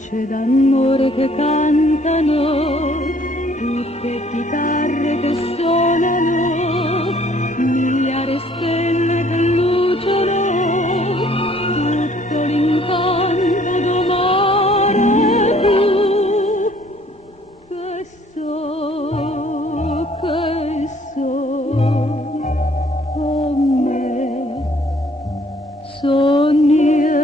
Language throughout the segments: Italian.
voce d'amore che cantano, tutte chitarre che suonano, miliari stelle che lucciano, tutto l'incanto d'amore che so con me, so niente.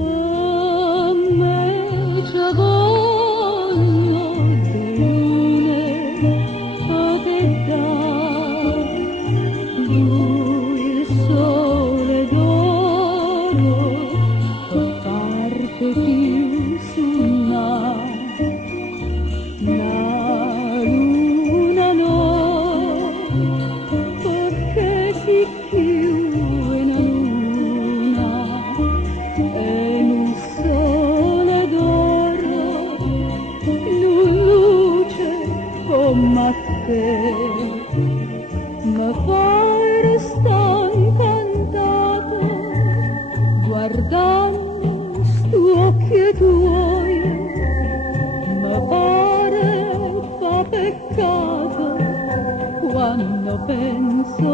A me c'è voglia di lune che dà lui il sole d'oro, toccarti più sul naso, la luna no, perché si chiude una luna e un sole d'oro, luce come te, mi fai restare incantato guardando sti occhi tuoi, mi pare fa peccato quando penso